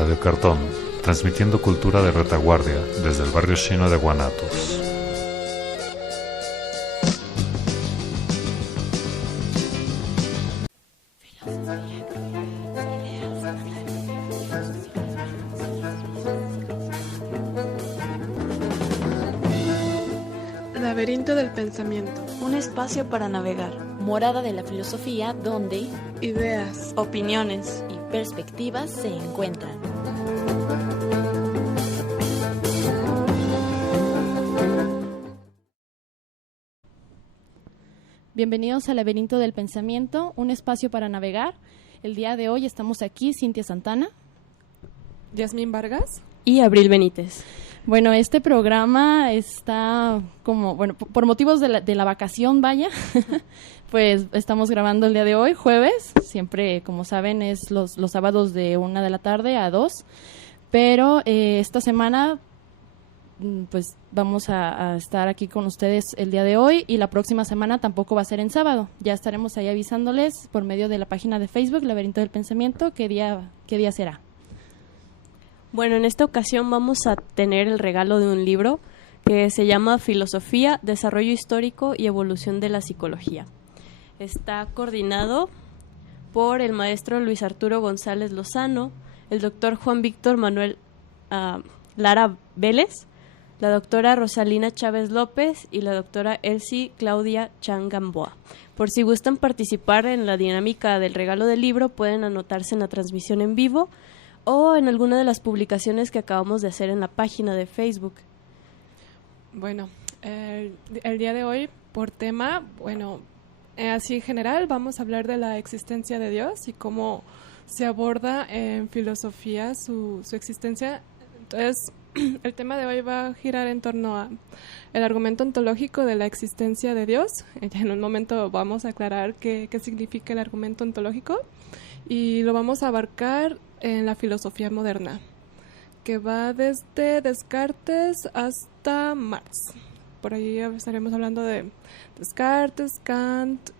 Radio Cartón, transmitiendo cultura de retaguardia desde el barrio chino de Guanatos. Laberinto del pensamiento. Un espacio para navegar. Morada de la filosofía donde ideas, opiniones y perspectivas se encuentran. Bienvenidos al Laberinto del Pensamiento, un espacio para navegar. El día de hoy estamos aquí, Cintia Santana, Yasmín Vargas y Abril Benítez. Bueno, este programa está como, por motivos de la vacación, vaya, pues estamos grabando el día de hoy, jueves, siempre, como saben, es los sábados de 1 de la tarde a 2, pero esta semana, pues vamos a estar aquí con ustedes el día de hoy y la próxima semana tampoco va a ser en sábado, ya estaremos ahí avisándoles por medio de la página de Facebook, Laberinto del Pensamiento, qué día será. Bueno, en esta ocasión vamos a tener el regalo de un libro que se llama Filosofía, Desarrollo Histórico y Evolución de la Psicología. Está coordinado por el maestro Luis Arturo González Lozano, el doctor Juan Víctor Manuel Lara Vélez, la doctora Rosalina Chávez López y la doctora Elsie Claudia Chan Gamboa. Por si gustan participar en la dinámica del regalo del libro, pueden anotarse en la transmisión en vivo o en alguna de las publicaciones que acabamos de hacer en la página de Facebook. Bueno, el día de hoy, por tema, así en general, vamos a hablar de la existencia de Dios y cómo se aborda en filosofía su existencia. Entonces, el tema de hoy va a girar en torno a el argumento ontológico de la existencia de Dios. En un momento vamos a aclarar qué significa el argumento ontológico y lo vamos a abarcar en la filosofía moderna, que va desde Descartes hasta Marx. Por ahí estaremos hablando de Descartes, Kant,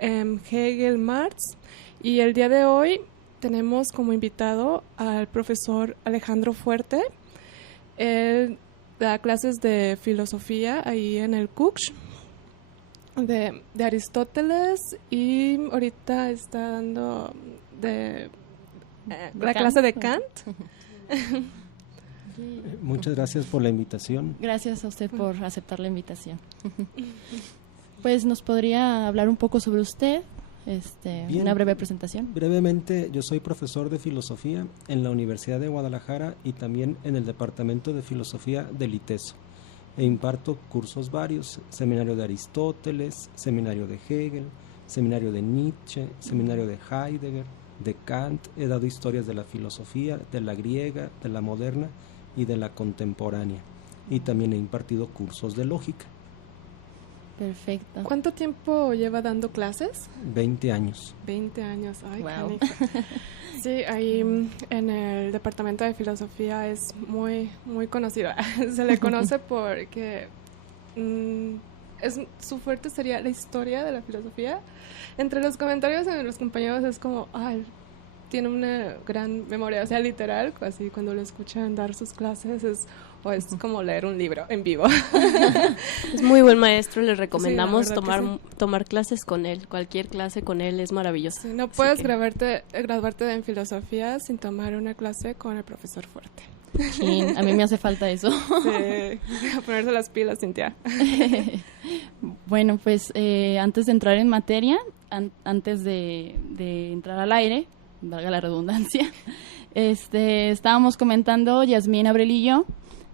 Hegel, Marx. Y el día de hoy tenemos como invitado al profesor Alejandro Fuerte. Él da clases de filosofía ahí en el CUCH de Aristóteles y ahorita está dando la clase de Kant. Muchas gracias por la invitación. Gracias a usted por aceptar la invitación. Pues nos podría hablar un poco sobre usted, Bien, una breve presentación. Brevemente, yo soy profesor de filosofía en la Universidad de Guadalajara y también en el Departamento de Filosofía del ITESO. E imparto cursos varios, seminario de Aristóteles, seminario de Hegel, seminario de Nietzsche, seminario de Heidegger, de Kant. He dado historias de la filosofía, de la griega, de la moderna y de la contemporánea. Y también he impartido cursos de lógica. Perfecto. ¿Cuánto tiempo lleva dando clases? 20 años. 20 años, ay, wow. Sí, ahí en el departamento de filosofía es muy, muy conocido. Se le conoce porque su fuerte sería la historia de la filosofía. Entre los comentarios de los compañeros es como, tiene una gran memoria, o sea, literal, así cuando lo escuchan dar sus clases es como leer un libro en vivo. Es muy buen maestro, les recomendamos sí, tomar clases con él. Cualquier clase con él es maravillosa. Sí, no puedes graduarte en filosofía sin tomar una clase con el profesor Fuerte. Chin, a mí me hace falta eso. Sí, a ponerse las pilas, Cintia. Bueno, pues antes de entrar en materia, antes de entrar al aire, valga la redundancia, estábamos comentando, Yasmín, Abril y yo,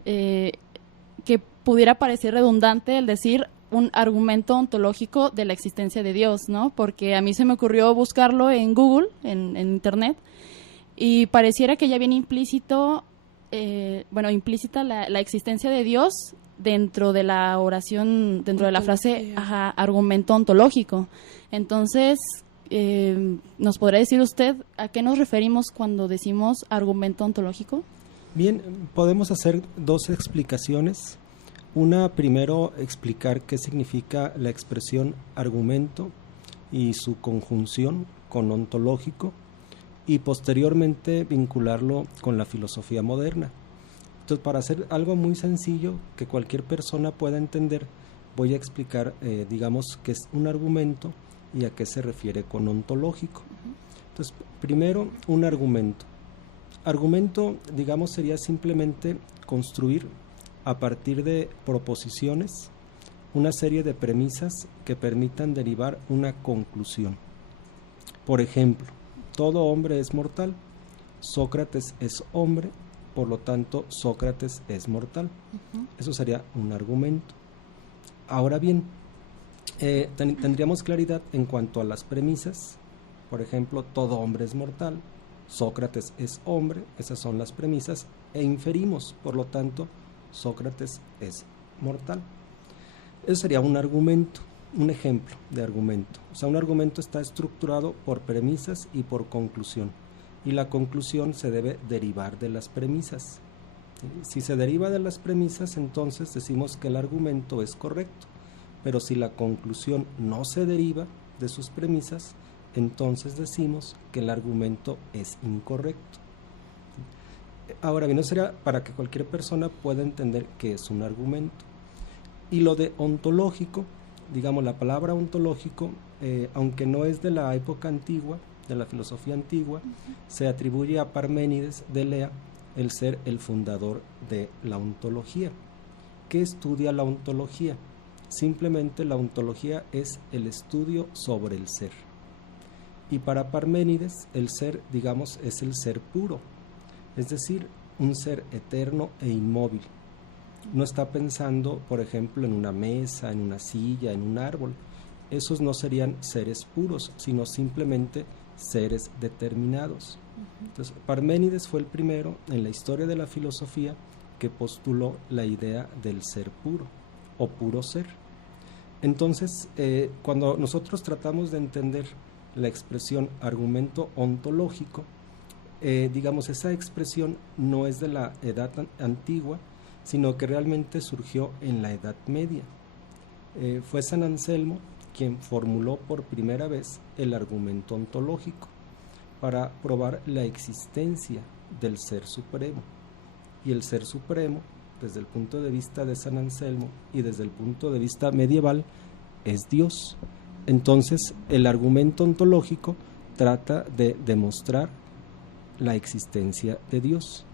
que pudiera parecer redundante el decir un argumento ontológico de la existencia de Dios, ¿no? Porque a mí se me ocurrió buscarlo en Google, en Internet, y pareciera que ya viene implícita la existencia de Dios dentro de la oración, dentro de la frase argumento ontológico. Entonces, ¿nos podrá decir usted a qué nos referimos cuando decimos argumento ontológico? Bien, podemos hacer dos explicaciones. Una, primero, explicar qué significa la expresión argumento y su conjunción con ontológico. y posteriormente vincularlo con la filosofía moderna. Entonces, para hacer algo muy sencillo que cualquier persona pueda entender, voy a explicar, digamos, qué es un argumento y a qué se refiere con ontológico. Entonces, primero, un argumento. Argumento, digamos, sería simplemente construir a partir de proposiciones una serie de premisas que permitan derivar una conclusión. Por ejemplo, todo hombre es mortal, Sócrates es hombre, por lo tanto Sócrates es mortal. Eso sería un argumento. Ahora bien, tendríamos claridad en cuanto a las premisas. Por ejemplo, todo hombre es mortal, Sócrates es hombre, esas son las premisas, e inferimos, por lo tanto, Sócrates es mortal. Eso sería un argumento, un ejemplo de argumento. O sea, un argumento está estructurado por premisas y por conclusión, y la conclusión se debe derivar de las premisas. Si se deriva de las premisas, entonces decimos que el argumento es correcto, pero si la conclusión no se deriva de sus premisas, entonces decimos que el argumento es incorrecto. Ahora bien, eso sería para que cualquier persona pueda entender qué es un argumento. Y lo de ontológico, digamos, la palabra ontológico, aunque no es de la época antigua, de la filosofía antigua, se atribuye a Parménides de Elea el ser el fundador de la ontología. ¿Qué estudia la ontología? Simplemente la ontología es el estudio sobre el ser. Y para Parménides el ser, digamos, es el ser puro, es decir, un ser eterno e inmóvil. No está pensando, por ejemplo, en una mesa, en una silla, en un árbol. Esos no serían seres puros, sino simplemente seres determinados. Entonces, Parménides fue el primero en la historia de la filosofía que postuló la idea del ser puro o puro ser. Entonces, cuando nosotros tratamos de entender la expresión argumento ontológico, digamos, esa expresión no es de la edad antigua, sino que realmente surgió en la Edad Media. Fue San Anselmo quien formuló por primera vez el argumento ontológico para probar la existencia del Ser Supremo. Y el Ser Supremo, desde el punto de vista de San Anselmo y desde el punto de vista medieval, es Dios. Entonces, el argumento ontológico trata de demostrar la existencia de Dios.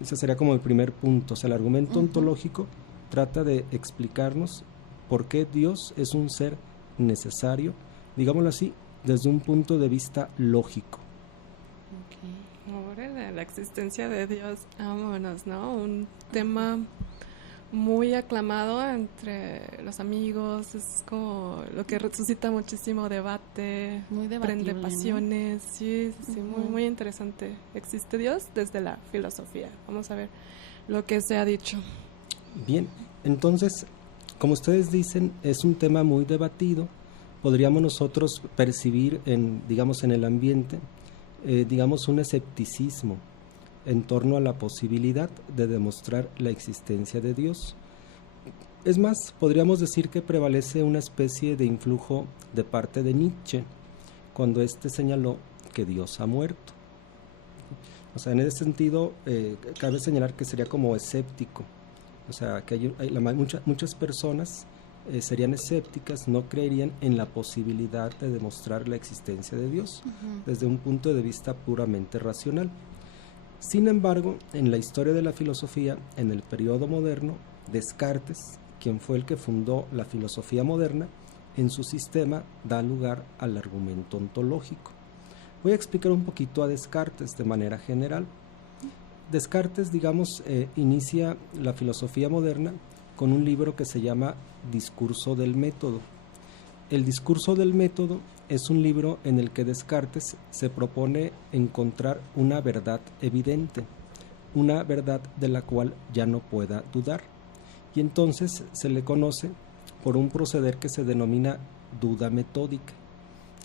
Ese sería como el primer punto. O sea, el argumento ontológico trata de explicarnos por qué Dios es un ser necesario, digámoslo así, desde un punto de vista lógico. Ahora la existencia de Dios, vámonos, ¿no? Un tema muy aclamado entre los amigos, es como lo que suscita muchísimo debate, muy prende pasiones, ¿no? Sí, muy interesante. ¿Existe Dios? Desde la filosofía. Vamos a ver lo que se ha dicho. Bien, entonces, como ustedes dicen, es un tema muy debatido. Podríamos nosotros percibir digamos, en el ambiente, digamos, un escepticismo en torno a la posibilidad de demostrar la existencia de Dios. Es más, podríamos decir que prevalece una especie de influjo de parte de Nietzsche, cuando éste señaló que Dios ha muerto. O sea, en ese sentido, cabe señalar que sería como escéptico. O sea, que muchas personas serían escépticas, no creerían en la posibilidad de demostrar la existencia de Dios desde un punto de vista puramente racional. Sin embargo, en la historia de la filosofía, en el periodo moderno, Descartes, quien fue el que fundó la filosofía moderna, en su sistema da lugar al argumento ontológico. Voy a explicar un poquito a Descartes de manera general. Descartes, digamos, inicia la filosofía moderna con un libro que se llama Discurso del Método. El Discurso del Método es un libro en el que Descartes se propone encontrar una verdad evidente, una verdad de la cual ya no pueda dudar. Y entonces se le conoce por un proceder que se denomina duda metódica.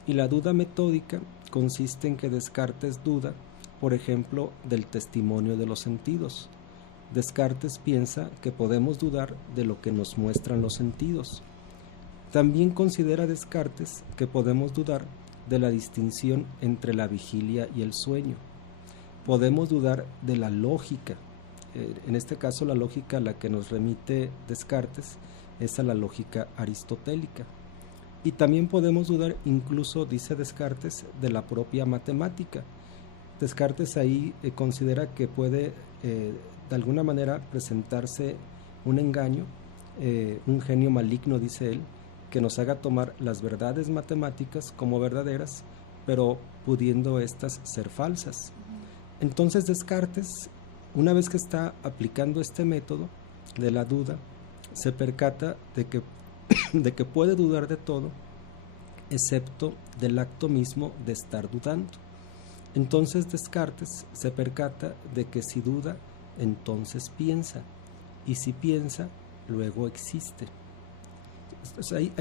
Y la duda metódica consiste en que Descartes duda, por ejemplo, del testimonio de los sentidos. Descartes piensa que podemos dudar de lo que nos muestran los sentidos. También considera Descartes que podemos dudar de la distinción entre la vigilia y el sueño. Podemos dudar de la lógica. En este caso, la lógica a la que nos remite Descartes es a la lógica aristotélica. Y también podemos dudar, incluso dice Descartes, de la propia matemática. Descartes ahí considera que puede de alguna manera presentarse un engaño, un genio maligno, dice él, que nos haga tomar las verdades matemáticas como verdaderas, pero pudiendo éstas ser falsas. Entonces Descartes, una vez que está aplicando este método de la duda, se percata de que puede dudar de todo, excepto del acto mismo de estar dudando. Entonces Descartes se percata de que si duda, entonces piensa, y si piensa, luego existe. Entonces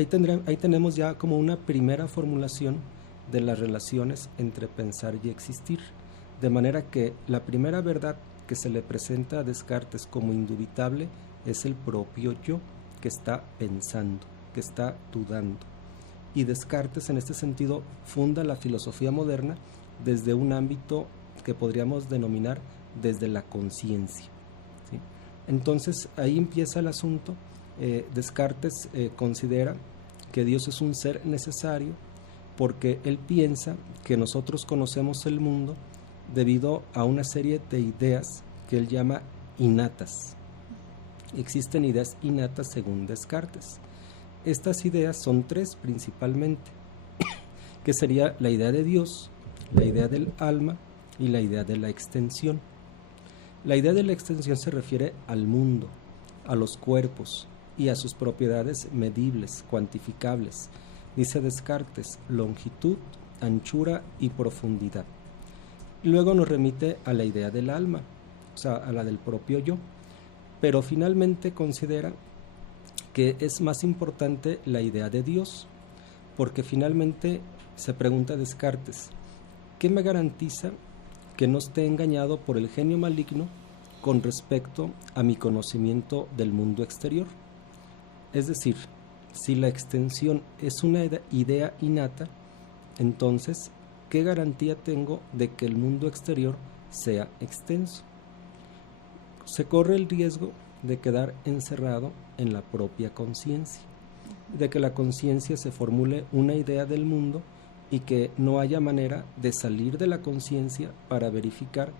ahí tenemos ya como una primera formulación de las relaciones entre pensar y existir, de manera que la primera verdad que se le presenta a Descartes como indubitable es el propio yo, que está pensando, que está dudando. Y Descartes en este sentido funda la filosofía moderna desde un ámbito que podríamos denominar desde la conciencia, ¿sí? Entonces ahí empieza el asunto. Descartes considera que Dios es un ser necesario porque él piensa que nosotros conocemos el mundo debido a una serie de ideas que él llama innatas. Existen ideas innatas según Descartes. Estas ideas son tres principalmente, que sería la idea de Dios, la idea del alma y la idea de la extensión. La idea de la extensión se refiere al mundo, a los cuerpos y a sus propiedades medibles, cuantificables. Dice Descartes, longitud, anchura y profundidad. Y luego nos remite a la idea del alma, o sea, a la del propio yo. Pero finalmente considera que es más importante la idea de Dios, porque finalmente se pregunta Descartes, ¿qué me garantiza que no esté engañado por el genio maligno con respecto a mi conocimiento del mundo exterior? Es decir, si la extensión es una idea innata, entonces, ¿qué garantía tengo de que el mundo exterior sea extenso? Se corre el riesgo de quedar encerrado en la propia conciencia, de que la conciencia se formule una idea del mundo y que no haya manera de salir de la conciencia para verificar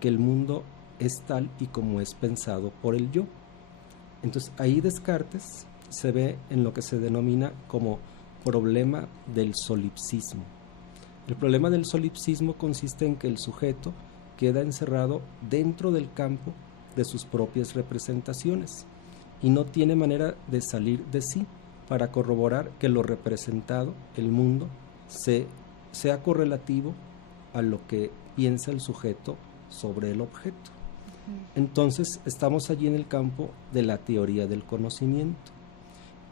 que el mundo es tal y como es pensado por el yo. Entonces ahí Descartes se ve en lo que se denomina como problema del solipsismo. El problema del solipsismo consiste en que el sujeto queda encerrado dentro del campo de sus propias representaciones y no tiene manera de salir de sí para corroborar que lo representado, el mundo, sea correlativo a lo que piensa el sujeto sobre el objeto. Entonces estamos allí en el campo de la teoría del conocimiento.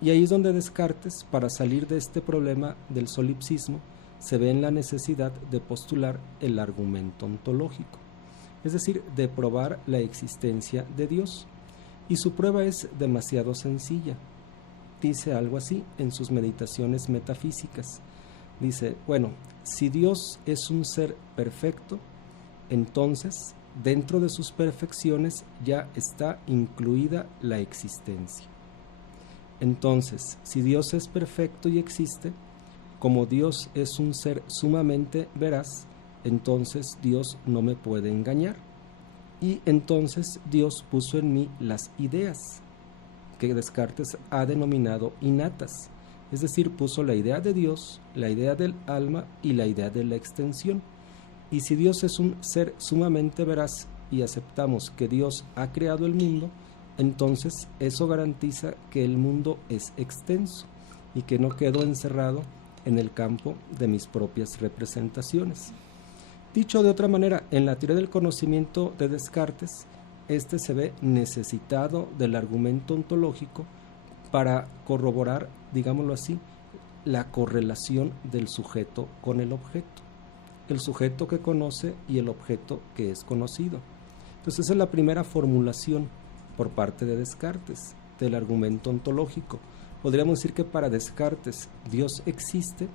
Y ahí es donde Descartes, para salir de este problema del solipsismo, se ve en la necesidad de postular el argumento ontológico, es decir, de probar la existencia de Dios. Y su prueba es demasiado sencilla. Dice algo así en sus meditaciones metafísicas. Dice, bueno, si Dios es un ser perfecto, entonces dentro de sus perfecciones ya está incluida la existencia. Entonces, si Dios es perfecto y existe, como Dios es un ser sumamente veraz, entonces Dios no me puede engañar. Y entonces Dios puso en mí las ideas, que Descartes ha denominado innatas. Es decir, puso la idea de Dios, la idea del alma y la idea de la extensión. Y si Dios es un ser sumamente veraz y aceptamos que Dios ha creado el mundo, entonces eso garantiza que el mundo es extenso y que no quedo encerrado en el campo de mis propias representaciones. Dicho de otra manera, en la teoría del conocimiento de Descartes, este se ve necesitado del argumento ontológico para corroborar, digámoslo así, la correlación del sujeto con el objeto, el sujeto que conoce y el objeto que es conocido. Entonces esa es la primera formulación por parte de Descartes del argumento ontológico. Podríamos decir que para Descartes Dios existe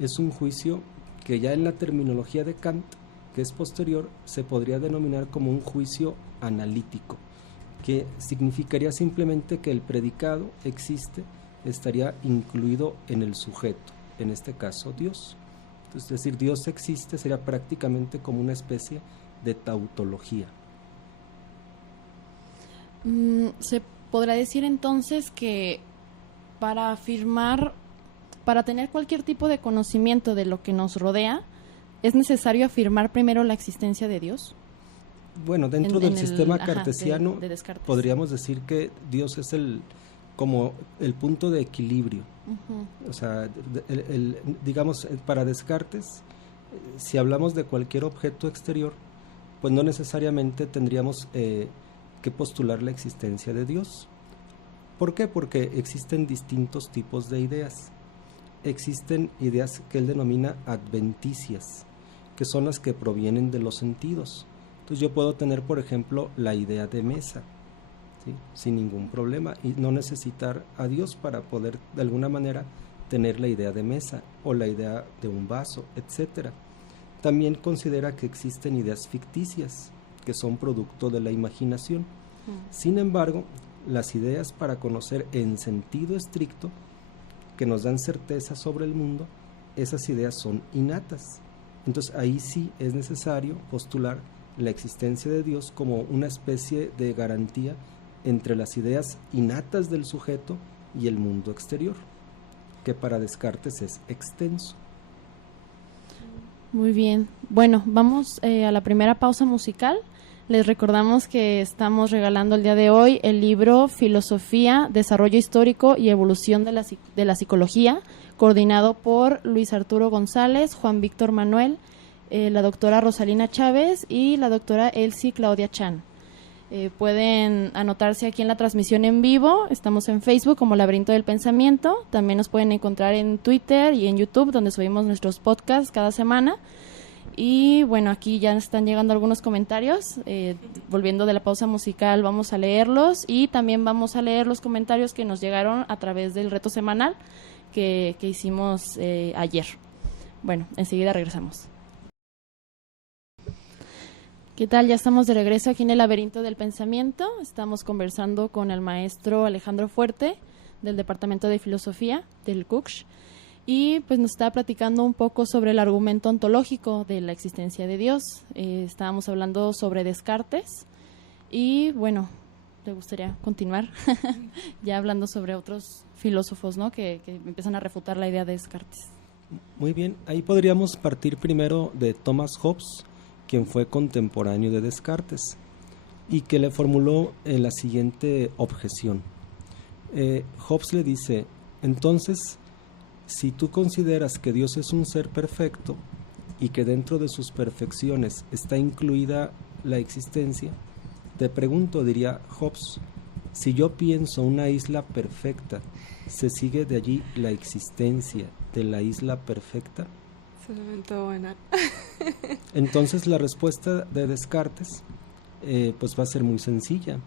es un juicio que ya en la terminología de Kant, que es posterior, se podría denominar como un juicio analítico, que significaría simplemente que el predicado existe, estaría incluido en el sujeto, en este caso Dios. Entonces, es decir, Dios existe sería prácticamente como una especie de tautología. Se podrá decir entonces que para tener cualquier tipo de conocimiento de lo que nos rodea, ¿es necesario afirmar primero la existencia de Dios? Bueno, dentro del sistema cartesiano de Descartes, podríamos decir que Dios es como el punto de equilibrio. O sea, digamos, para Descartes, si hablamos de cualquier objeto exterior, pues no necesariamente tendríamos que postular la existencia de Dios. ¿Por qué? Porque existen distintos tipos de ideas. Existen ideas que él denomina adventicias, que son las que provienen de los sentidos. Entonces yo puedo tener, por ejemplo, la idea de mesa, ¿sí?, sin ningún problema, y no necesitar a Dios para poder de alguna manera tener la idea de mesa o la idea de un vaso, etcétera. También considera que existen ideas ficticias que son producto de la imaginación. Sin embargo, las ideas para conocer en sentido estricto, que nos dan certeza sobre el mundo, esas ideas son innatas. Entonces ahí sí es necesario postular la existencia de Dios como una especie de garantía entre las ideas innatas del sujeto y el mundo exterior, que para Descartes es extenso. Muy bien. Bueno, vamos a la primera pausa musical. Les recordamos que estamos regalando el día de hoy el libro Filosofía, Desarrollo Histórico y Evolución de la Psicología, coordinado por Luis Arturo González, Juan Víctor Manuel, la doctora Rosalina Chávez y la doctora Elsie Claudia Chan. Pueden anotarse aquí en la transmisión en vivo. Estamos en Facebook como Laberinto del Pensamiento. También nos pueden encontrar en Twitter y en YouTube, donde subimos nuestros podcasts cada semana. Y bueno, aquí ya están llegando algunos comentarios. Volviendo de la pausa musical, vamos a leerlos y también vamos a leer los comentarios que nos llegaron a través del reto semanal que hicimos ayer. Bueno, enseguida regresamos. ¿Qué tal? Ya estamos de regreso aquí en el Laberinto del Pensamiento. Estamos conversando con el maestro Alejandro Fuerte del Departamento de Filosofía del CUCSH. Y pues nos está platicando un poco sobre el argumento ontológico de la existencia de Dios. Estábamos hablando sobre Descartes y bueno, ¿te gustaría continuar? Ya hablando sobre otros filósofos, ¿no?, que empiezan a refutar la idea de Descartes. Muy bien, ahí podríamos partir primero de Thomas Hobbes, quien fue contemporáneo de Descartes y que le formuló la siguiente objeción. Hobbes le dice: entonces, si tú consideras que Dios es un ser perfecto y que dentro de sus perfecciones está incluida la existencia, te pregunto, diría Hobbes, si yo pienso una isla perfecta, ¿se sigue de allí la existencia de la isla perfecta? Se me inventó buena. Entonces la respuesta de Descartes pues va a ser muy sencilla,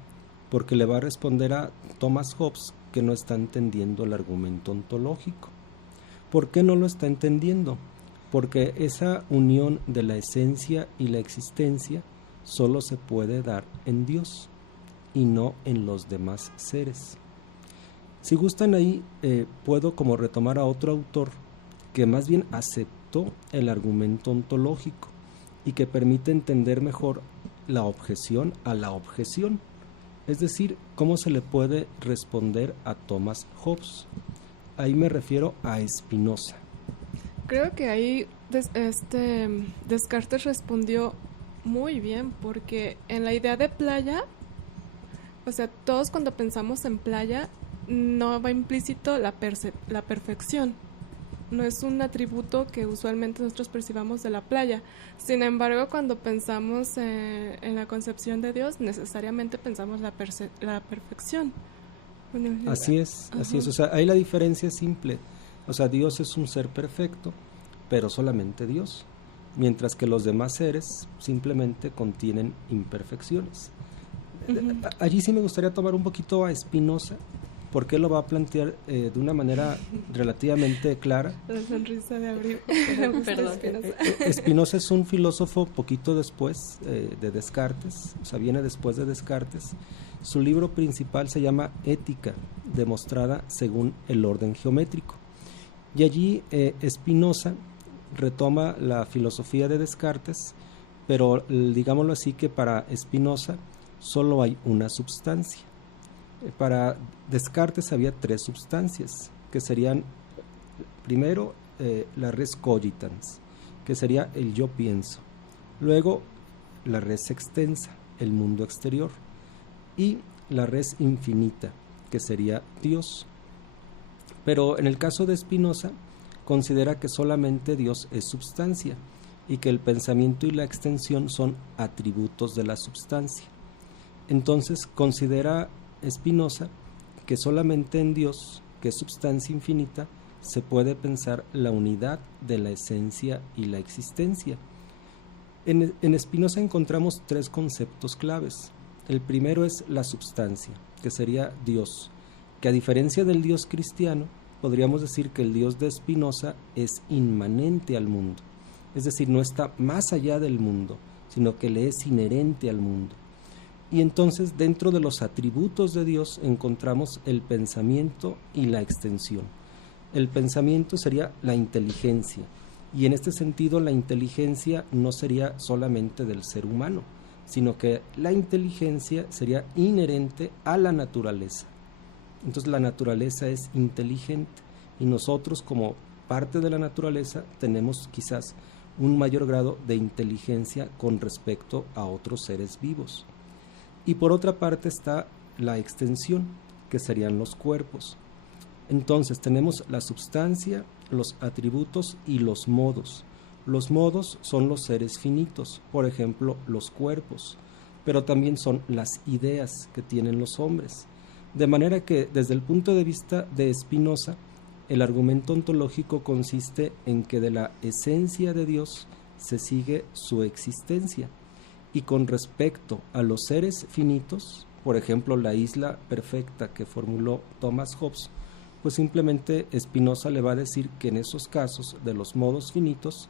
porque le va a responder a Thomas Hobbes que no está entendiendo el argumento ontológico. ¿Por qué no lo está entendiendo? Porque esa unión de la esencia y la existencia solo se puede dar en Dios y no en los demás seres. Si gustan ahí, puedo como retomar a otro autor que más bien aceptó el argumento ontológico y que permite entender mejor la objeción a la objeción, es decir, cómo se le puede responder a Thomas Hobbes. Ahí me refiero a Spinoza. Creo que ahí Descartes respondió muy bien, porque en la idea de playa, o sea, todos cuando pensamos en playa no va implícito la perfección. No es un atributo que usualmente nosotros percibamos de la playa. Sin embargo, cuando pensamos en la concepción de Dios, necesariamente pensamos la perfección. Bueno, así es. O sea, ahí la diferencia es simple. O sea, Dios es un ser perfecto, pero solamente Dios, mientras que los demás seres simplemente contienen imperfecciones. Allí sí me gustaría tomar un poquito a Spinoza, porque lo va a plantear de una manera relativamente clara. La sonrisa de Abril. Perdón. Spinoza es un filósofo poquito después de Descartes, o sea, viene después de Descartes. Su libro principal se llama Ética, demostrada según el orden geométrico. Y allí Spinoza retoma la filosofía de Descartes, pero digámoslo así que para Spinoza solo hay una substancia. Para Descartes había tres substancias, que serían, primero, la res cogitans, que sería el yo pienso. Luego, la res extensa, el mundo exterior. Y la res infinita, que sería Dios. Pero en el caso de Spinoza, considera que solamente Dios es substancia y que el pensamiento y la extensión son atributos de la substancia. Entonces considera Spinoza que solamente en Dios, que es substancia infinita, se puede pensar la unidad de la esencia y la existencia. En Spinoza encontramos tres conceptos claves. El primero es la substancia, que sería Dios, que a diferencia del Dios cristiano, podríamos decir que el Dios de Spinoza es inmanente al mundo, es decir, no está más allá del mundo, sino que le es inherente al mundo. Y entonces dentro de los atributos de Dios encontramos el pensamiento y la extensión. El pensamiento sería la inteligencia, y en este sentido la inteligencia no sería solamente del ser humano, sino que la inteligencia sería inherente a la naturaleza. Entonces la naturaleza es inteligente y nosotros como parte de la naturaleza tenemos quizás un mayor grado de inteligencia con respecto a otros seres vivos. Y por otra parte está la extensión, que serían los cuerpos. Entonces tenemos la substancia, los atributos y los modos. Los modos son los seres finitos, por ejemplo, los cuerpos, pero también son las ideas que tienen los hombres. De manera que, desde el punto de vista de Spinoza, el argumento ontológico consiste en que de la esencia de Dios se sigue su existencia. Y con respecto a los seres finitos, por ejemplo, la isla perfecta que formuló Thomas Hobbes, pues simplemente Spinoza le va a decir que en esos casos de los modos finitos,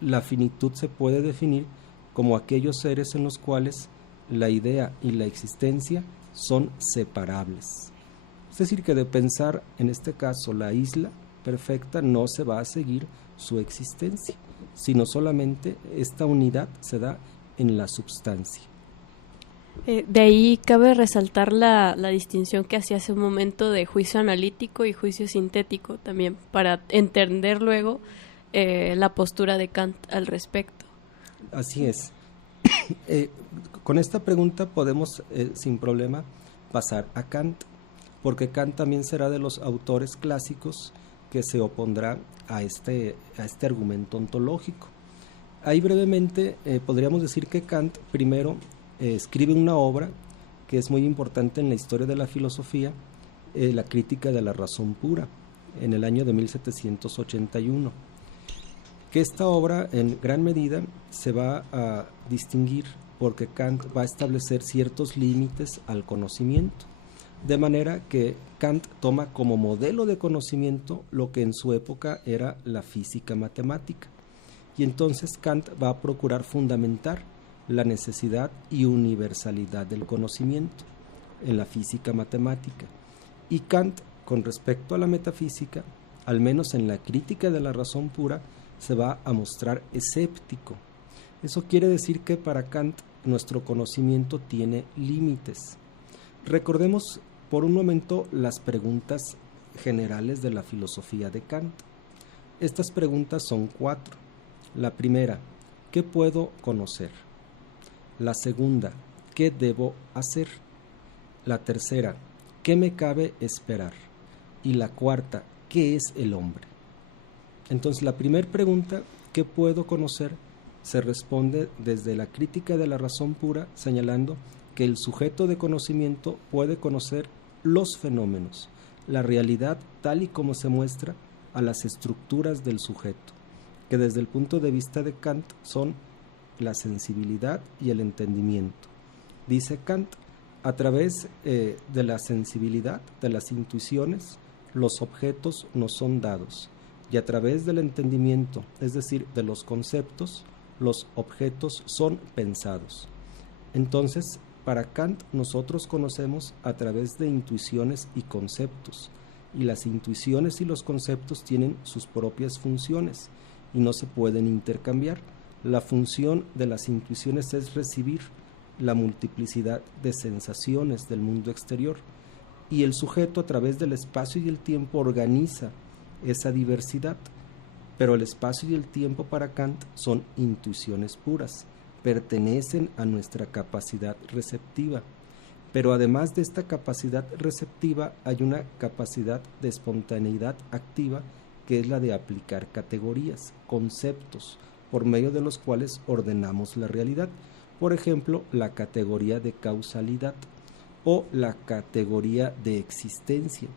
la finitud se puede definir como aquellos seres en los cuales la idea y la existencia son separables. Es decir, que de pensar en este caso la isla perfecta no se va a seguir su existencia, sino solamente esta unidad se da en la substancia. De ahí cabe resaltar la distinción que hacía hace un momento de juicio analítico y juicio sintético también, para entender luego la postura de Kant al respecto. Así es. Con esta pregunta podemos sin problema pasar a Kant, porque Kant también será de los autores clásicos que se opondrá a este argumento ontológico. Ahí brevemente podríamos decir que Kant primero escribe una obra que es muy importante en la historia de la filosofía, la Crítica de la razón pura, en el año de 1781. Que esta obra en gran medida se va a distinguir porque Kant va a establecer ciertos límites al conocimiento, de manera que Kant toma como modelo de conocimiento lo que en su época era la física matemática, y entonces Kant va a procurar fundamentar la necesidad y universalidad del conocimiento en la física matemática. Y Kant, con respecto a la metafísica, al menos en la Crítica de la razón pura, se va a mostrar escéptico. Eso quiere decir que para Kant nuestro conocimiento tiene límites. Recordemos por un momento las preguntas generales de la filosofía de Kant. Estas preguntas son 4. La primera, ¿qué puedo conocer? La segunda, ¿qué debo hacer? La tercera, ¿qué me cabe esperar? Y la cuarta, ¿qué es el hombre? Entonces la primera pregunta, ¿qué puedo conocer?, se responde desde la Crítica de la razón pura, señalando que el sujeto de conocimiento puede conocer los fenómenos, la realidad tal y como se muestra a las estructuras del sujeto, que desde el punto de vista de Kant son la sensibilidad y el entendimiento. Dice Kant, A través de la sensibilidad, de las intuiciones, los objetos nos son dados, y a través del entendimiento, es decir, de los conceptos, los objetos son pensados. Entonces, para Kant, nosotros conocemos a través de intuiciones y conceptos, y las intuiciones y los conceptos tienen sus propias funciones y no se pueden intercambiar. La función de las intuiciones es recibir la multiplicidad de sensaciones del mundo exterior, y el sujeto a través del espacio y el tiempo organiza esa diversidad, pero el espacio y el tiempo para Kant son intuiciones puras, pertenecen a nuestra capacidad receptiva, pero además de esta capacidad receptiva hay una capacidad de espontaneidad activa que es la de aplicar categorías, conceptos, por medio de los cuales ordenamos la realidad. Por ejemplo, la categoría de causalidad o la categoría de existencia.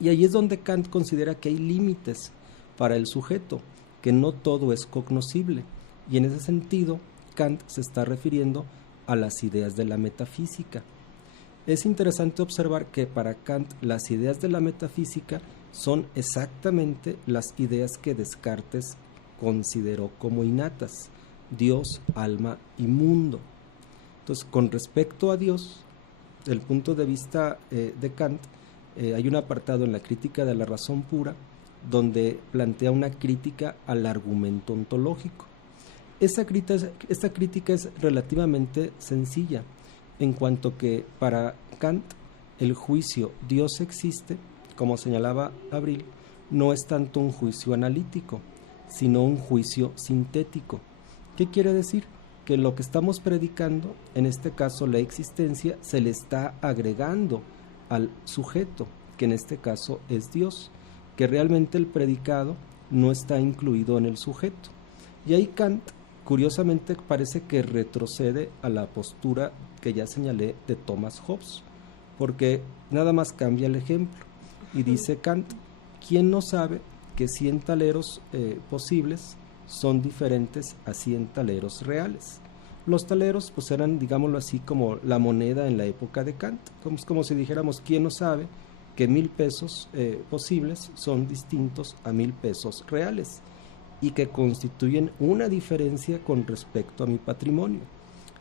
Y ahí es donde Kant considera que hay límites para el sujeto, que no todo es cognoscible. Y en ese sentido, Kant se está refiriendo a las ideas de la metafísica. Es interesante observar que para Kant las ideas de la metafísica son exactamente las ideas que Descartes consideró como innatas: Dios, alma y mundo. Entonces, con respecto a Dios, desde el punto de vista de Kant, hay un apartado en la Crítica de la Razón Pura donde plantea una crítica al argumento ontológico. Esta crítica es relativamente sencilla, en cuanto que para Kant el juicio Dios existe, como señalaba Abril, no es tanto un juicio analítico, sino un juicio sintético. ¿Qué quiere decir? Que lo que estamos predicando, en este caso la existencia, se le está agregando al sujeto, que en este caso es Dios, que realmente el predicado no está incluido en el sujeto. Y ahí Kant, curiosamente, parece que retrocede a la postura que ya señalé de Thomas Hobbes, porque nada más cambia el ejemplo, y dice Kant: ¿quién no sabe que 100 taleros posibles son diferentes a 100 taleros reales? Los taleros pues eran, digámoslo así, como la moneda en la época de Kant, como si dijéramos: ¿quién no sabe que 1000 pesos posibles son distintos a 1000 pesos reales y que constituyen una diferencia con respecto a mi patrimonio?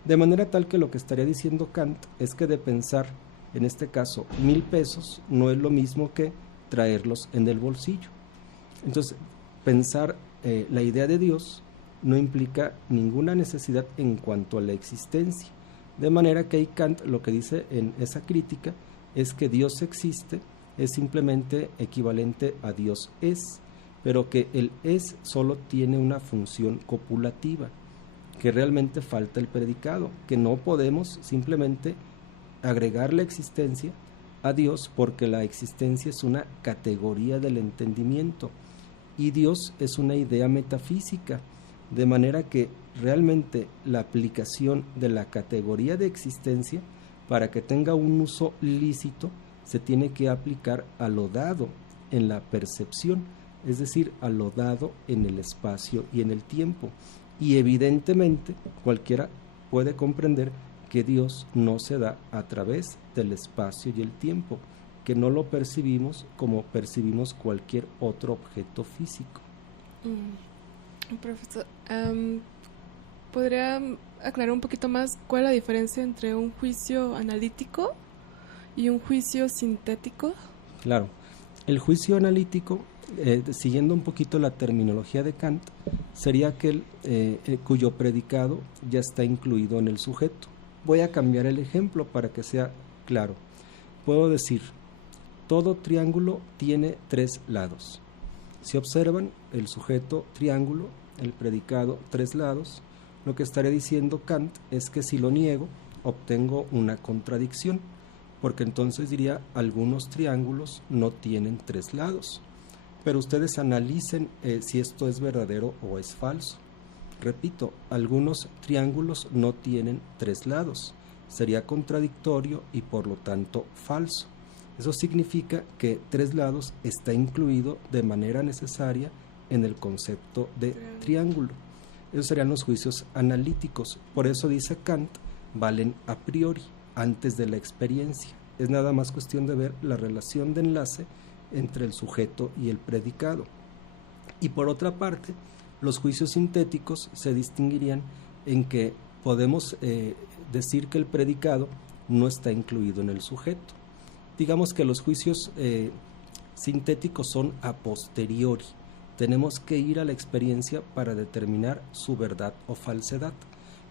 De manera tal que lo que estaría diciendo Kant es que de pensar, en este caso, 1000 pesos no es lo mismo que traerlos en el bolsillo. Entonces, pensar la idea de Dios no implica ninguna necesidad en cuanto a la existencia. De manera que ahí Kant lo que dice en esa crítica es que Dios existe, es simplemente equivalente a Dios es, pero que el es solo tiene una función copulativa, que realmente falta el predicado, que no podemos simplemente agregar la existencia a Dios, porque la existencia es una categoría del entendimiento y Dios es una idea metafísica, de manera que realmente la aplicación de la categoría de existencia, para que tenga un uso lícito, se tiene que aplicar a lo dado en la percepción, es decir, a lo dado en el espacio y en el tiempo. Y evidentemente cualquiera puede comprender que Dios no se da a través del espacio y el tiempo, que no lo percibimos como percibimos cualquier otro objeto físico. Profesor, ¿podría aclarar un poquito más cuál es la diferencia entre un juicio analítico y un juicio sintético? Claro, el juicio analítico, siguiendo un poquito la terminología de Kant, sería aquel cuyo predicado ya está incluido en el sujeto. Voy a cambiar el ejemplo para que sea claro. Puedo decir: todo triángulo tiene 3 lados. Si observan, el sujeto triángulo, el predicado 3 lados, lo que estaría diciendo Kant es que si lo niego, obtengo una contradicción, porque entonces diría: algunos triángulos no tienen 3 lados. Pero ustedes analicen si esto es verdadero o es falso. Repito, algunos triángulos no tienen 3 lados. Sería contradictorio y por lo tanto falso. Eso significa que 3 lados está incluido de manera necesaria en el concepto de triángulo. Esos serían los juicios analíticos. Por eso dice Kant: valen a priori. antes de la experiencia. Es nada más cuestión de ver la relación de enlace entre el sujeto y el predicado. Y por otra parte, los juicios sintéticos se distinguirían en que podemos decir que el predicado no está incluido en el sujeto. Digamos que los juicios sintéticos son a posteriori. Tenemos que ir a la experiencia para determinar su verdad o falsedad.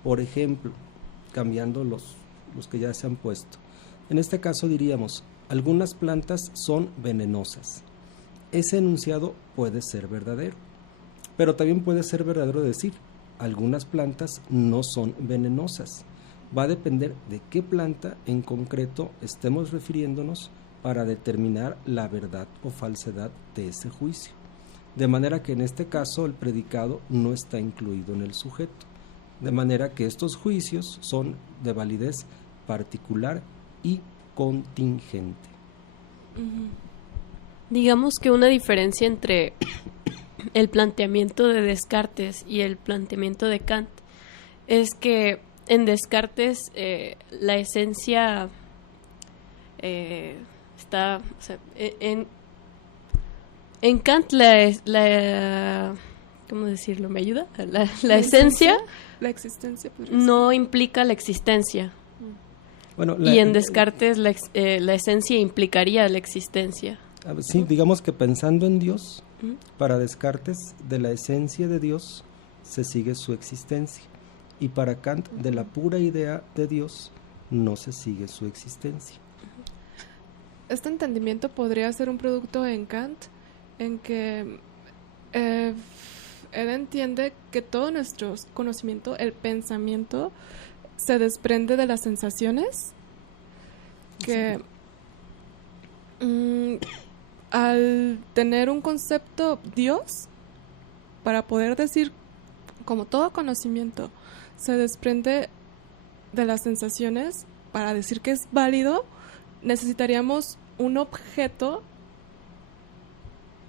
Por ejemplo, cambiando los que ya se han puesto. En este caso diríamos, algunas plantas son venenosas. Ese enunciado puede ser verdadero, pero también puede ser verdadero decir, algunas plantas no son venenosas. Va a depender de qué planta en concreto estemos refiriéndonos para determinar la verdad o falsedad de ese juicio. De manera que en este caso el predicado no está incluido en el sujeto. De manera que estos juicios son de validez particular y contingente. Digamos que una diferencia entre el planteamiento de Descartes y el planteamiento de Kant es que en Descartes la esencia está, o sea, en Kant ¿cómo decirlo? ¿Me ayuda? La esencia la existencia no implica la existencia. Bueno, y en Descartes la esencia implicaría la existencia. Sí, digamos que pensando en Dios, para Descartes de la esencia de Dios se sigue su existencia, y para Kant de la pura idea de Dios no se sigue su existencia. Este entendimiento podría ser un producto en Kant en que él entiende que todo nuestro conocimiento, el pensamiento, se desprende de las sensaciones, que al tener un concepto Dios, para poder decir, como todo conocimiento se desprende de las sensaciones, para decir que es válido, necesitaríamos un objeto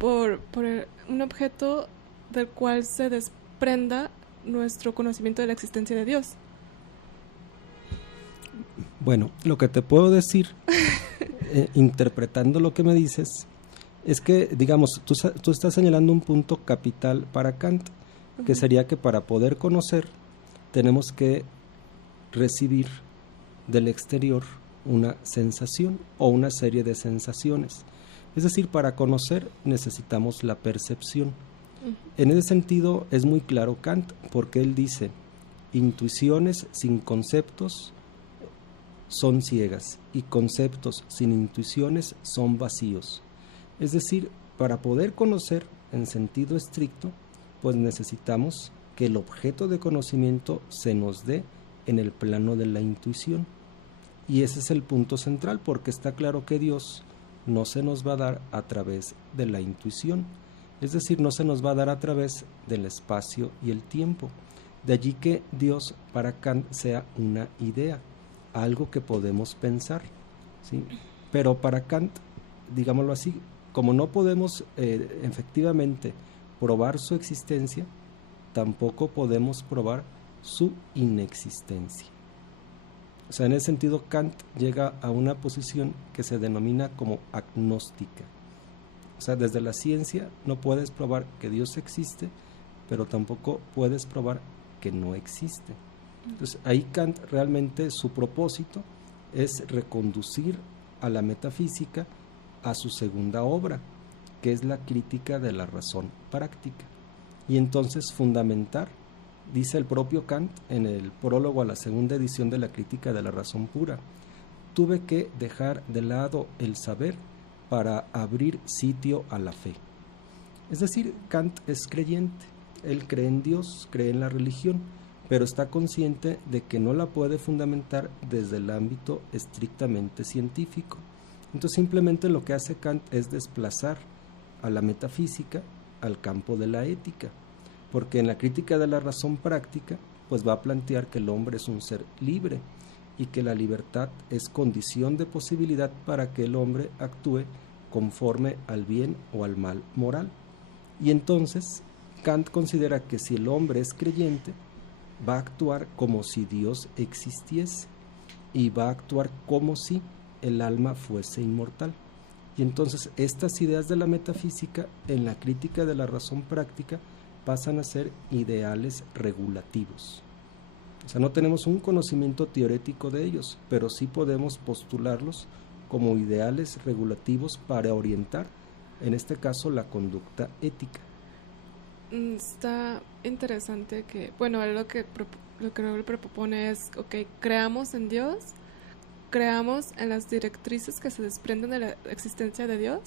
un objeto del cual se desprenda nuestro conocimiento de la existencia de Dios. Bueno, lo que te puedo decir, interpretando lo que me dices, es que, digamos, tú estás señalando un punto capital para Kant, que sería que para poder conocer tenemos que recibir del exterior una sensación o una serie de sensaciones. Es decir, para conocer necesitamos la percepción. En ese sentido es muy claro Kant, porque él dice, intuiciones sin conceptos son ciegas y conceptos sin intuiciones son vacíos. Es decir, para poder conocer en sentido estricto, pues necesitamos que el objeto de conocimiento se nos dé en el plano de la intuición. Y ese es el punto central, porque está claro que Dios no se nos va a dar a través de la intuición, es decir, no se nos va a dar a través del espacio y el tiempo. De allí que Dios para Kant sea una idea, algo que podemos pensar, ¿sí? Pero para Kant, digámoslo así, como no podemos efectivamente probar su existencia, tampoco podemos probar su inexistencia. O sea, en ese sentido Kant llega a una posición que se denomina como agnóstica. O sea, desde la ciencia no puedes probar que Dios existe, pero tampoco puedes probar que no existe. Entonces, ahí Kant realmente su propósito es reconducir a la metafísica a su segunda obra, que es la crítica de la razón práctica. Y entonces fundamentar, dice el propio Kant en el prólogo a la segunda edición de la crítica de la razón pura, tuve que dejar de lado el saber para abrir sitio a la fe. Es decir, Kant es creyente, él cree en Dios, cree en la religión, pero está consciente de que no la puede fundamentar desde el ámbito estrictamente científico. Entonces simplemente lo que hace Kant es desplazar a la metafísica al campo de la ética, porque en la crítica de la razón práctica pues va a plantear que el hombre es un ser libre y que la libertad es condición de posibilidad para que el hombre actúe conforme al bien o al mal moral. Y entonces Kant considera que si el hombre es creyente, va a actuar como si Dios existiese. y va a actuar como si el alma fuese inmortal. Y entonces estas ideas de la metafísica en la crítica de la razón práctica pasan a ser ideales regulativos. O sea, no tenemos un conocimiento teórico de ellos, pero sí podemos postularlos como ideales regulativos para orientar, en este caso, la conducta ética. Está interesante que, bueno, lo que Raúl propone es, ok, creamos en Dios, creamos en las directrices que se desprenden de la existencia de Dios,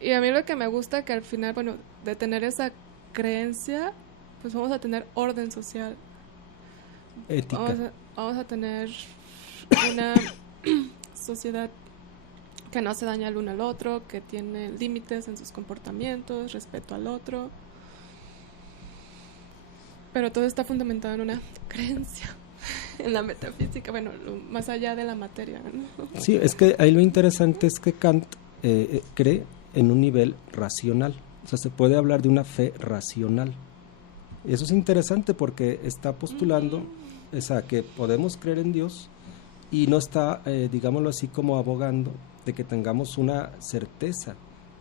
y a mí lo que me gusta que al final, bueno, de tener esa creencia, pues vamos a tener orden social. Ética. Vamos a tener una sociedad que no se daña el uno al otro, que tiene límites en sus comportamientos, respeto al otro. Pero todo está fundamentado en una creencia, en la metafísica, bueno, más allá de la materia, ¿no? Sí, es que ahí lo interesante es que Kant cree en un nivel racional. O sea, se puede hablar de una fe racional. Y eso es interesante porque está postulando que podemos creer en Dios y no está, digámoslo así, como abogando de que tengamos una certeza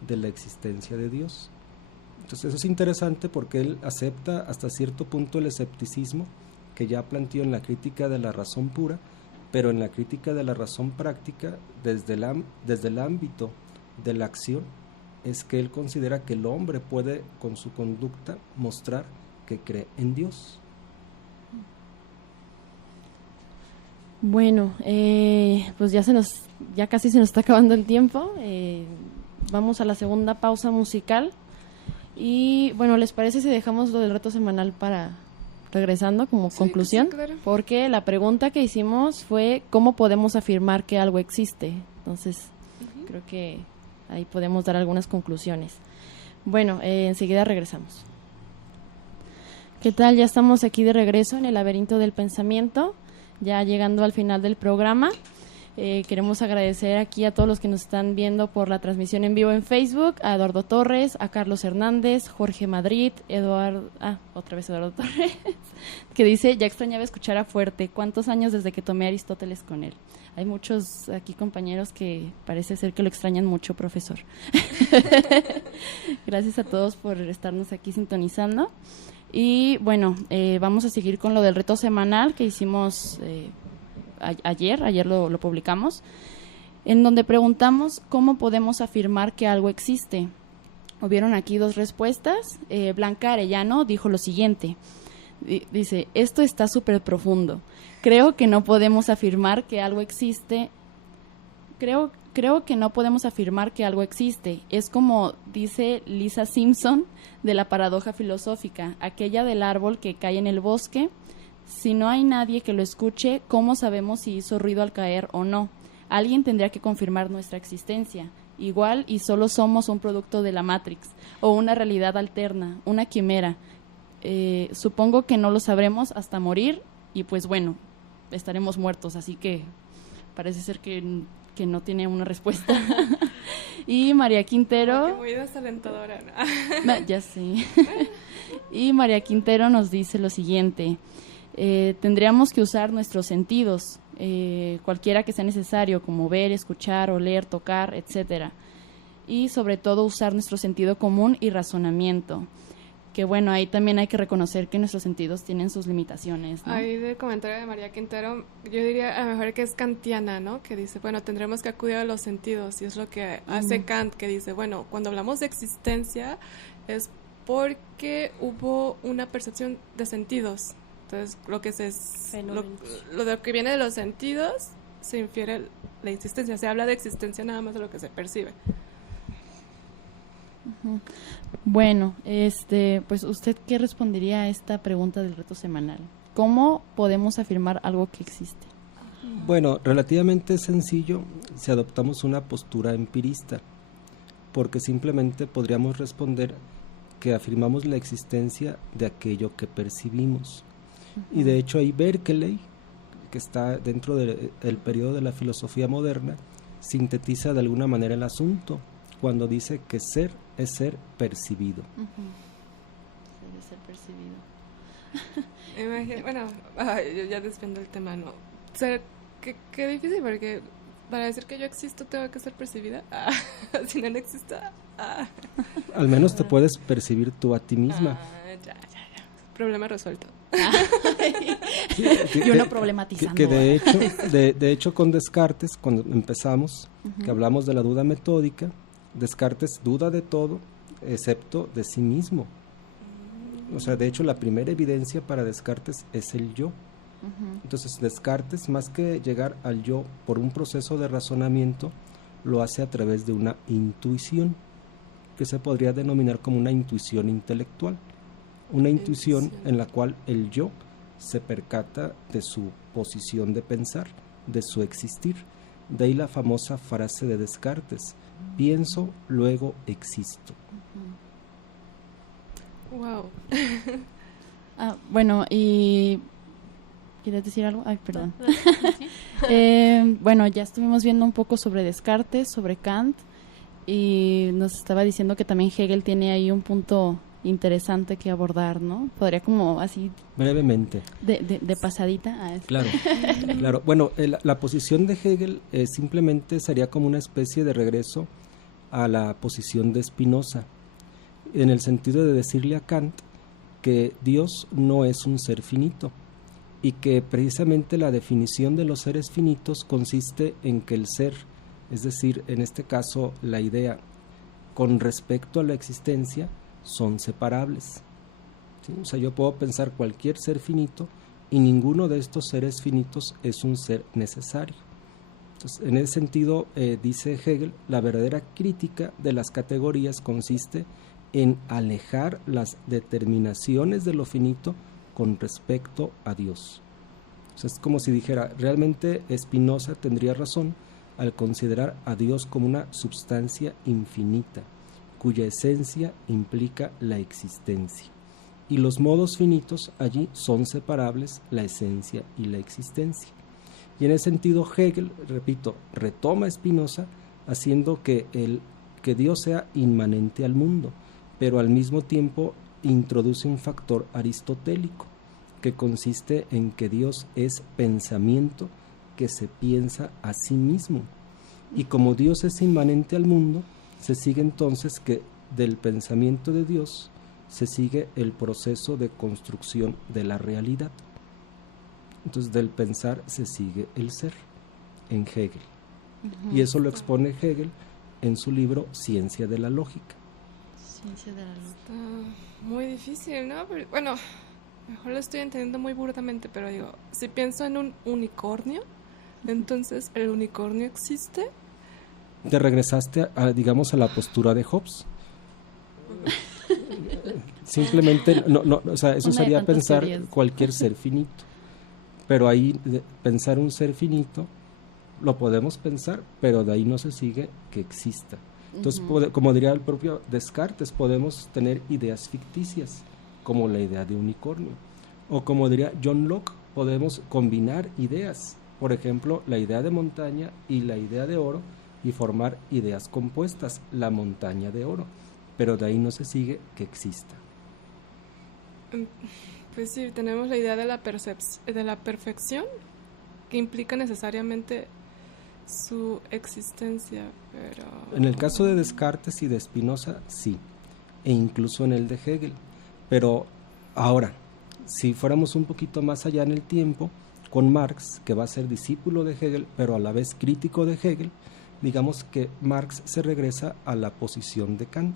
de la existencia de Dios. Entonces eso es interesante porque él acepta hasta cierto punto el escepticismo que ya planteó en la crítica de la razón pura, pero en la crítica de la razón práctica, desde el ámbito de la acción, es que él considera que el hombre puede con su conducta mostrar que cree en Dios. Bueno, pues ya casi se nos está acabando el tiempo. Vamos a la segunda pausa musical. Y bueno, ¿les parece si dejamos lo del reto semanal para regresando como conclusión? Sí, claro. Porque la pregunta que hicimos fue ¿cómo podemos afirmar que algo existe? Entonces, creo que ahí podemos dar algunas conclusiones. Bueno, enseguida regresamos. ¿Qué tal? Ya estamos aquí de regreso en el laberinto del pensamiento, ya llegando al final del programa. Queremos agradecer aquí a todos los que nos están viendo por la transmisión en vivo en Facebook, a Eduardo Torres, a Carlos Hernández, Jorge Madrid, otra vez Eduardo Torres, que dice, ya extrañaba escuchar a Fuerte, ¿cuántos años desde que tomé Aristóteles con él? Hay muchos aquí compañeros que parece ser que lo extrañan mucho, profesor. Gracias a todos por estarnos aquí sintonizando. Y bueno, vamos a seguir con lo del reto semanal que hicimos ayer lo publicamos, en donde preguntamos cómo podemos afirmar que algo existe. Hubieron aquí dos respuestas. Blanca Arellano dijo lo siguiente, dice, esto está súper profundo, creo que no podemos afirmar que algo existe, creo que no podemos afirmar que algo existe, es como dice Lisa Simpson de la paradoja filosófica, aquella del árbol que cae en el bosque. Si no hay nadie que lo escuche, ¿cómo sabemos si hizo ruido al caer o no? Alguien tendría que confirmar nuestra existencia. Igual y solo somos un producto de la Matrix, o una realidad alterna, una quimera. Supongo que no lo sabremos hasta morir, y pues bueno, estaremos muertos, así que parece ser que no tiene una respuesta. Y María Quintero... Muy desalentadora, ¿no? Ya sé. Y María Quintero nos dice lo siguiente... tendríamos que usar nuestros sentidos, cualquiera que sea necesario, como ver, escuchar, oler, tocar, etcétera, y sobre todo usar nuestro sentido común y razonamiento, que bueno, ahí también hay que reconocer que nuestros sentidos tienen sus limitaciones, ¿no? Ahí del comentario de María Quintero, yo diría a lo mejor que es kantiana, ¿no? Que dice, bueno, tendremos que acudir a los sentidos, y es lo que hace Kant, que dice, bueno, cuando hablamos de existencia es porque hubo una percepción de sentidos. Entonces, lo de que viene de los sentidos se infiere la existencia. Se habla de existencia nada más de lo que se percibe. Bueno, pues usted ¿qué respondería a esta pregunta del reto semanal? ¿Cómo podemos afirmar algo que existe? Bueno, relativamente sencillo si adoptamos una postura empirista, porque simplemente podríamos responder que afirmamos la existencia de aquello que percibimos. Y de hecho ahí Berkeley, que está dentro del periodo de la filosofía moderna, sintetiza de alguna manera el asunto cuando dice que ser es ser percibido. Ser percibido. Bueno, yo ya desviando el tema, ¿no? qué difícil, porque para decir que yo existo tengo que ser percibida. Si no existo. Al menos te puedes percibir tú a ti misma. Ya. Problema resuelto. Y uno problematizando. Que de hecho con Descartes, cuando empezamos, que hablamos de la duda metódica, Descartes duda de todo excepto de sí mismo. O sea, de hecho la primera evidencia para Descartes es el yo. Entonces Descartes, más que llegar al yo por un proceso de razonamiento, lo hace a través de una intuición, que se podría denominar como una intuición intelectual. Una intuición en la cual el yo se percata de su posición de pensar, de su existir. De ahí la famosa frase de Descartes: pienso, luego existo. Wow. Bueno, y ¿quieres decir algo? Ay, perdón. Bueno, ya estuvimos viendo un poco sobre Descartes, sobre Kant, y nos estaba diciendo que también Hegel tiene ahí un punto interesante que abordar, ¿no? Podría como así brevemente de pasadita a eso. Claro. Bueno, la posición de Hegel simplemente sería como una especie de regreso a la posición de Spinoza, en el sentido de decirle a Kant que Dios no es un ser finito, y que precisamente la definición de los seres finitos consiste en que el ser, es decir, en este caso la idea, con respecto a la existencia, son separables. ¿Sí? O sea, yo puedo pensar cualquier ser finito y ninguno de estos seres finitos es un ser necesario. Entonces, en ese sentido, dice Hegel, la verdadera crítica de las categorías consiste en alejar las determinaciones de lo finito con respecto a Dios. O sea, es como si dijera, realmente Spinoza tendría razón al considerar a Dios como una substancia infinita, cuya esencia implica la existencia. Y los modos finitos allí son separables, la esencia y la existencia. Y en ese sentido Hegel, repito, retoma a Spinoza haciendo que Dios sea inmanente al mundo, pero al mismo tiempo introduce un factor aristotélico, que consiste en que Dios es pensamiento que se piensa a sí mismo. Y como Dios es inmanente al mundo, se sigue entonces que del pensamiento de Dios se sigue el proceso de construcción de la realidad. Entonces del pensar se sigue el ser en Hegel. Y eso lo expone Hegel en su libro Ciencia de la Lógica. Ciencia de la Lógica. Está muy difícil, ¿no? Pero, bueno, mejor lo estoy entendiendo muy burdamente, pero digo, si pienso en un unicornio, entonces ¿el unicornio existe? Te regresaste digamos a la postura de Hobbes. Simplemente o sea, eso sería pensar teorías. Cualquier ser finito, pero ahí pensar un ser finito lo podemos pensar, pero de ahí no se sigue que exista. Entonces, como diría el propio Descartes, podemos tener ideas ficticias, como la idea de unicornio, o como diría John Locke, podemos combinar ideas, por ejemplo, la idea de montaña y la idea de oro, y formar ideas compuestas, la montaña de oro, pero de ahí no se sigue que exista. Pues sí, tenemos la idea de la perfección, que implica necesariamente su existencia, pero... En el caso de Descartes y de Spinoza, sí, e incluso en el de Hegel. Pero ahora, si fuéramos un poquito más allá en el tiempo, con Marx, que va a ser discípulo de Hegel, pero a la vez crítico de Hegel, digamos que Marx se regresa a la posición de Kant,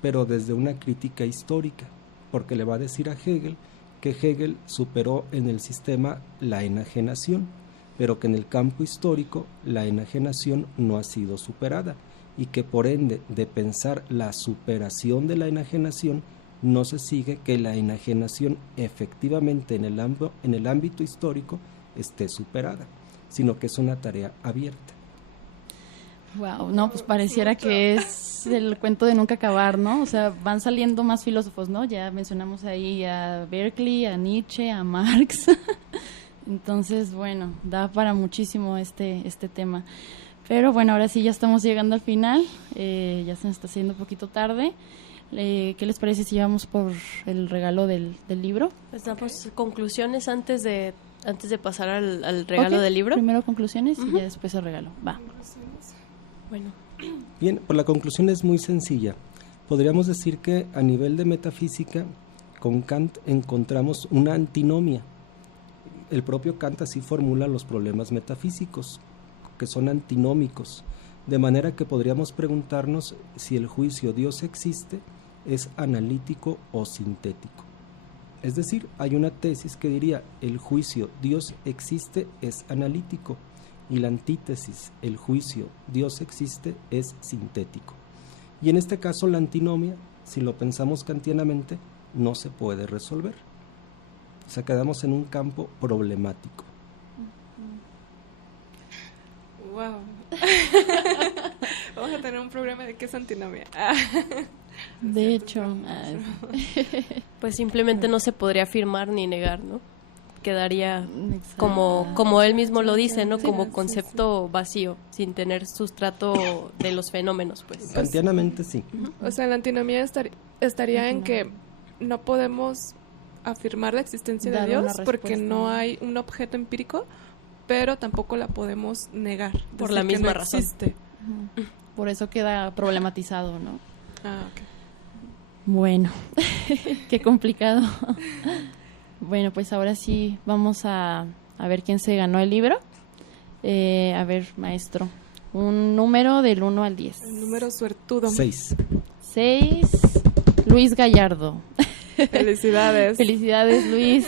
pero desde una crítica histórica, porque le va a decir a Hegel que Hegel superó en el sistema la enajenación, pero que en el campo histórico la enajenación no ha sido superada, y que por ende de pensar la superación de la enajenación no se sigue que la enajenación efectivamente en el ámbito histórico esté superada, sino que es una tarea abierta. Wow, no, pues pareciera que es el cuento de nunca acabar, ¿no? O sea, van saliendo más filósofos, ¿no? Ya mencionamos ahí a Berkeley, a Nietzsche, a Marx. Entonces, bueno, da para muchísimo este tema. Pero bueno, ahora sí ya estamos llegando al final, ya se nos está haciendo un poquito tarde. ¿Qué les parece si vamos por el regalo del libro? Pues damos conclusiones antes de pasar al regalo del libro. Primero conclusiones y ya después el regalo. Va. Bueno. Bien, pues la conclusión es muy sencilla. Podríamos decir que a nivel de metafísica, con Kant encontramos una antinomia. El propio Kant así formula los problemas metafísicos, que son antinómicos, de manera que podríamos preguntarnos si el juicio Dios existe es analítico o sintético. Es decir, hay una tesis que diría el juicio Dios existe es analítico y la antítesis, el juicio Dios existe es sintético. Y en este caso la antinomia, si lo pensamos kantianamente, no se puede resolver. O sea, quedamos en un campo problemático. Wow. Vamos a tener un programa de qué es antinomia. De hecho, pues simplemente no se podría afirmar ni negar, ¿no? Quedaría como él mismo lo dice, ¿no? Como concepto vacío, sin tener sustrato de los fenómenos, pues. Kantianamente sí. O sea, la antinomía estaría en que no podemos afirmar la existencia de Dios porque no hay un objeto empírico, pero tampoco la podemos negar. Por la misma razón. Existe. Por eso queda problematizado, ¿no? Ok. Bueno, qué complicado. Bueno, pues ahora sí vamos a ver quién se ganó el libro. A ver, maestro, un número del 1 al 10. El número suertudo. 6. 6, Luis Gallardo. Felicidades. Felicidades, Luis.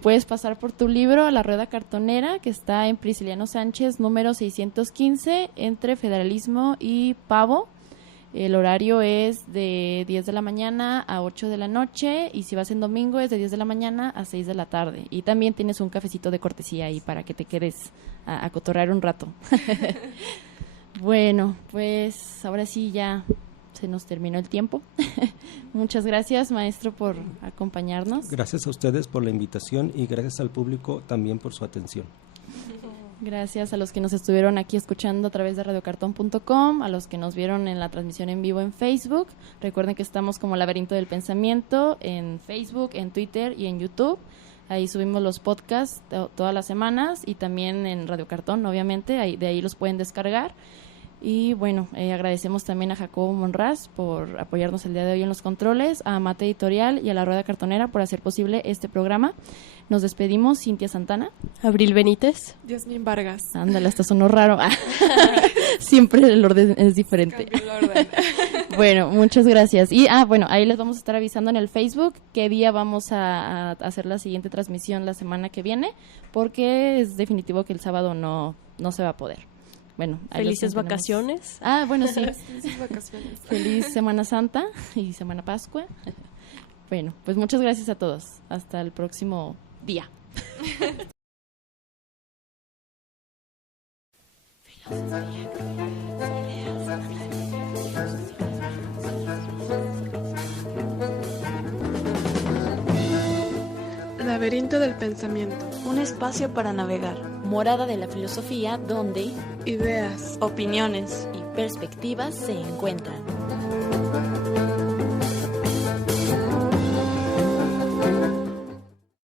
Puedes pasar por tu libro a La Rueda Cartonera, que está en Prisciliano Sánchez, número 615, entre Federalismo y Pavo. El horario es de 10 de la mañana a 8 de la noche, y si vas en domingo es de 10 de la mañana a 6 de la tarde. Y también tienes un cafecito de cortesía ahí para que te quedes a cotorrear un rato. Bueno, pues ahora sí ya se nos terminó el tiempo. Muchas gracias, maestro, por acompañarnos. Gracias a ustedes por la invitación y gracias al público también por su atención. Gracias a los que nos estuvieron aquí escuchando a través de radiocartón.com, a los que nos vieron en la transmisión en vivo en Facebook. Recuerden que estamos como Laberinto del Pensamiento en Facebook, en Twitter y en YouTube. Ahí subimos los podcasts todas las semanas y también en Radio Cartón, obviamente, de ahí los pueden descargar. Y bueno, agradecemos también a Jacobo Monraz por apoyarnos el día de hoy en los controles, a Mate Editorial y a La Rueda Cartonera por hacer posible este programa. Nos despedimos, Cintia Santana, Abril Benítez, Yasmín Vargas. Ándale, hasta sonó raro. Siempre el orden es diferente. Cambió el orden. Bueno, muchas gracias. Y bueno, ahí les vamos a estar avisando en el Facebook qué día vamos a hacer la siguiente transmisión la semana que viene, porque es definitivo que el sábado no se va a poder. Bueno, felices vacaciones. Bueno, sí. Felices vacaciones. Feliz Semana Santa y Semana Pascua. Bueno, pues muchas gracias a todos. Hasta el próximo día. Laberinto del Pensamiento. Un espacio para navegar. Morada de la filosofía donde ideas, opiniones y perspectivas se encuentran.